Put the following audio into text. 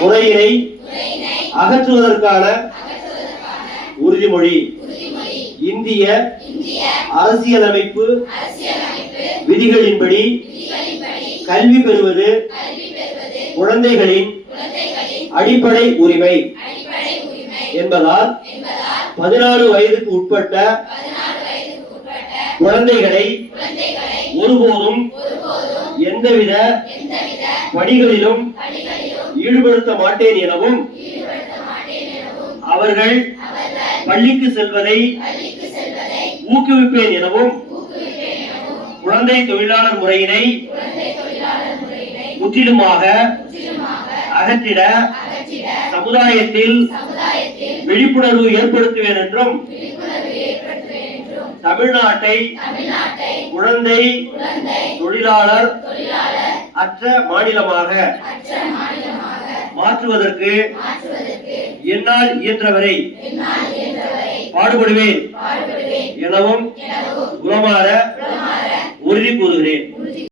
முறையினை அகற்றுவதற்கான உறுதிமொழி. இந்திய அரசியலமைப்பு விதிகளின்படி கல்வி பெறுவது குழந்தைகளின் அடிப்படை உரிமை என்பதால் 14 வயதுக்கு உட்பட்ட குழந்தைகளை ஒருபோதும் எந்தவித பணிகளிலும் ஈடுபடுத்த மாட்டேன் எனவும் அவர்கள் பள்ளிக்கு செல்வதை ஊக்குவிப்பேன் எனவும் குழந்தை தொழிலாளர் முறையினை முற்றிலுமாக அகற்றிட சமுதாயத்தில் விழிப்புணர்வு ஏற்படுத்துவேன் என்றும் தமிழ்நாட்டை குழந்தை தொழிலாளர் அற்ற மாநிலமாக மாற்றுவதற்கு என்னால் இயன்றவரை பாடுபடுவேன் எனவும் உளமாற உறுதி கூறுகிறேன்.